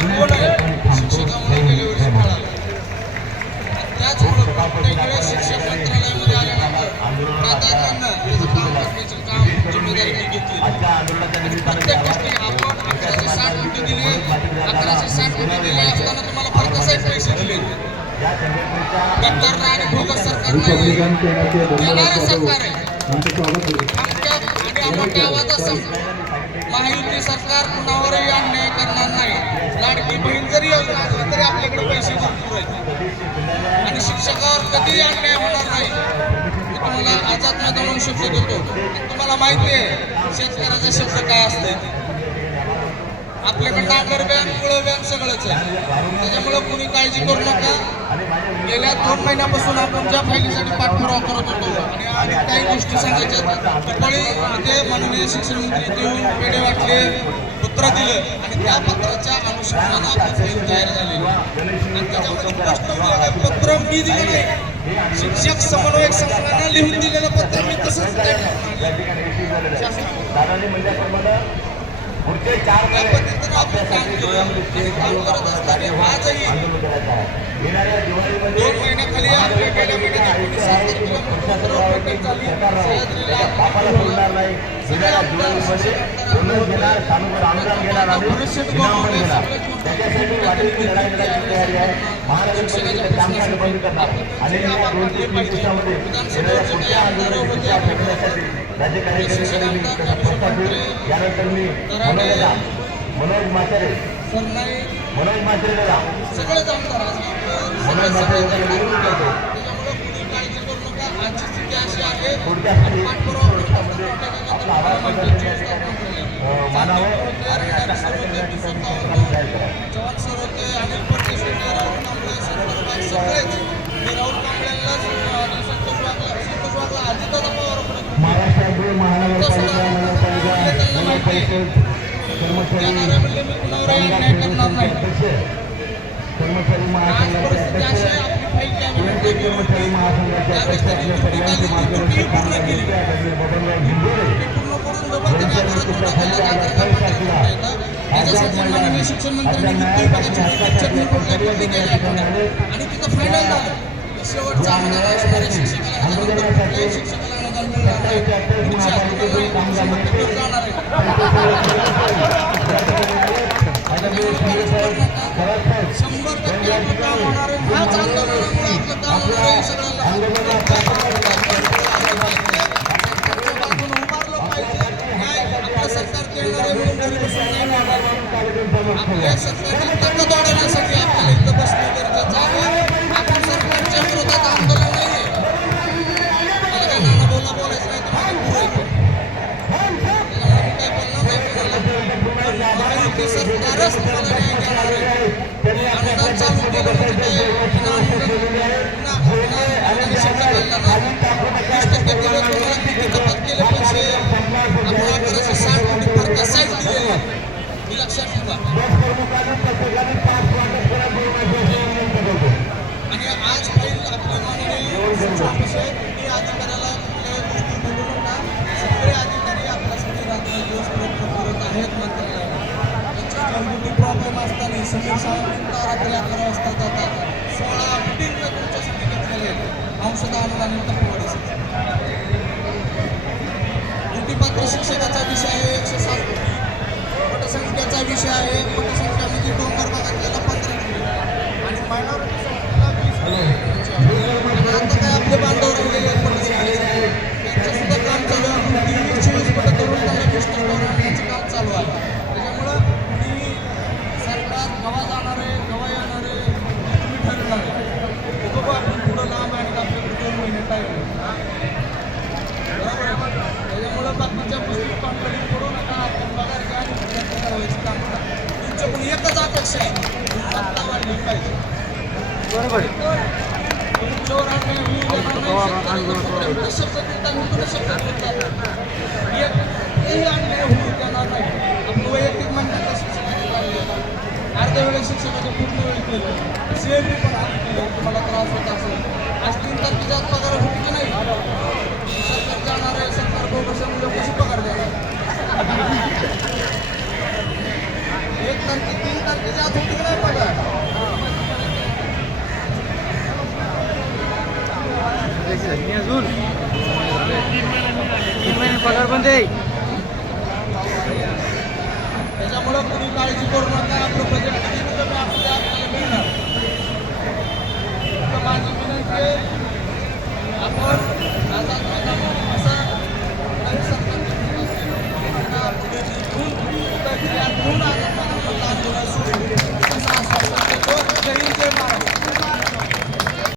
शिक्षक कोण आहे? शिक्षकामुळे गेल्या वर्षी मिळालं. त्याचमुळे प्रत्येक वेळेस शिक्षक मंत्रालयामध्ये आल्यानंतर प्राधान्यानं त्याचं काम करण्याचं काम जिम्मेदारी मी घेतली. प्रत्येक गोष्टी आपण 1160 कोटी दिले, 1160 कोटी दिले असताना तुम्हाला फक्त साहेब पैसे दिले. गद्दार आणि भोगस सरकार नाही, देणारं सरकार आहे. आणि मोठ्या आवाजात महायुती सरकार कुणावरही अन्याय करणार नाही. लाडकी बहीण जरी योजना असली तरी आपल्याकडे पैसे भरपूर आहेत आणि शिक्षकावर कधीही अन्याय होणार नाही. मी तुम्हाला आझाद मैदानावरून शब्द देतो. तुम्हाला माहिती आहे शेतकऱ्याचा शब्द काय असते. आपल्याकडे नागर बँक, कुळं बँक सगळंच आहे. त्याच्यामुळं कुणी काळजी करू नका. गेल्या 2 महिन्यापासून आपण ज्या फायलीसाठी पाठपुरावा करत होतो आणि काही गोष्टी सांगायच्या दुपारी ते माननीय शिक्षण मंत्री येऊन पेढे वाटले, पत्र दिलं आणि त्या पत्राच्या अनुषंगाने आपली फाईल तयार झालेली आणि त्याच्यामध्ये प्रश्न उरलेला पत्र मी दिलं नाही. शिक्षक समन्वयक संघानं लिहून दिलेलं पत्र मी तसंच पुढचे 4 पद्धतीनं आपण काम केलं आणि काम करत असताना आजही 2 महिन्याखाली आपल्या गेल्या महिन्यात 19 किलोमीटर पेट्रोल झाली. बापाला सोडणार नाही. जुन्याला जुलैमध्ये बोनस घेणार, सानुकर अनुदान घेणार आणि इनाम घेणार. त्याच्यासाठी वाटेल लढाई लढायची तयारी आहे. महानगरपालिकेचं कामकाज बंद करणार आणि 2-3 दिवसामध्ये येणाऱ्या पुढच्या आंदोलनाची फेकण्यासाठी राज्य कार्यकारिणीकडे मी प्रस्ताव देऊ. यानंतर मी मनोज माचरे मनोज माचरेला सगळेच आमदार मनोज माचरेचा विरोध करतो. आजची स्थिती अशी आहे. पुढच्या आपला आवाज मानावं आणि आता जवान सर होते, अनिल परदेश होते, राहुल कांबळे, संतोष सगळेच मी राहुल कांबळेला आणि संतोष वागला अजितदादा पवार महाराष्ट्रातील महानगरपालिका कर्मचारी महासंघाचे अध्यक्ष कर्मचारी महासंघाचे अध्यक्ष आपल्या सगळ्यांचे मार्गदर्शन बबनराव हिंदोरे यांच्या नेतृत्वाखाली आज 28 तारखेला आझाद मैदान आपल्या न्यायालयाच्या हक्कासाठी आपण सर्वजण या ठिकाणी आले. आंदोलनासाठी 27 महापालिकेतून कामगार नेते आपल्या सरकारची ताकद वाढवण्यासाठी आपल्याला इथं बसणं गरजेचं आहे. आपण सरकारच्या विरोधात आंदोलन नाहीये. मला काय नाना बोलायचं नाही तर माझं पुरं येतं. महायुती सरकारच तुम्हाला न्याय देणार आहे. अनुदान चालू केलं म्हणजे लक्षात ठेवा. आणि आज फाईल आपल्या माननीय अधिकाऱ्याला कुठल्याही गोष्टी बोलू नका. सगळे अधिकारी आपल्यासाठी रात्र दिवस प्रयत्न करत आहेत. त्यांच्या घरगुती प्रॉब्लेम असताना समीर साहेब रात्री 11 वाजता जातात. 16 मिटिंग तुमच्यासाठी घेतलेले आहेत. औषध अनुदान टप्पेवाढीसाठी ड्युटीपात्र शिक्षकाचा विषय आहे 107 कोटी. पटसंख्याचा विषय आहे. पटसंख्यामध्ये डोंगर भागातल्याला 15 कोटी आणि मायनॉरिटी संख्येला 20 कोटी. आता काय आपले बांधव राहिलेले आहेत पटसंख्येचे त्यांचं सुद्धा काम चालू आहे. 23-24 पट करून त्यांना डिस्टन्स आणण्याचं काम चालू आहे. त्याच्यामुळं मी सरकार गवा जाणारे गवा येणारे तुम्ही ठरणार आहे. बघू आपण पुढं लांब आहे आणि आपल्याकडे 2 महिने टाईम आहे. बरोबर आहे. त्याच्यामुळं बाकीच्या गोष्टी कॉन्फिडन्स करू नका. आपण पगार घ्या आणि करायची काम करा. तुमच्याकडून एकच अपेक्षा आहे सत्ता वाढली पाहिजे. बरोबर तुमच्यावर अन्याय होऊ देणार नाही. शब्द देतात मी शब्द देतात एकही अन्याय होऊ देणार नाही. आपण वैयक्तिक म्हणण्याचा शिक्षकाने लावले अर्ध्या वेळेस शिक्षकाने पूर्ण वेळ केलं. सीएमपी पण आधी केलं. तुम्हाला त्रास होत असेल आज 3 तारखेच्या आत पगार होती की नाही. सरकार जाणार आहे. सरकार बोगस कशी पगार द्यायला 1 तारखे 3 तारखेच्या आत होती की नाही पगार? अजून 3 महिने पगार बंद आहे. त्याच्यामुळं कुणी काळजी करू नका. आपलं बजेट किती कमी असू द्या,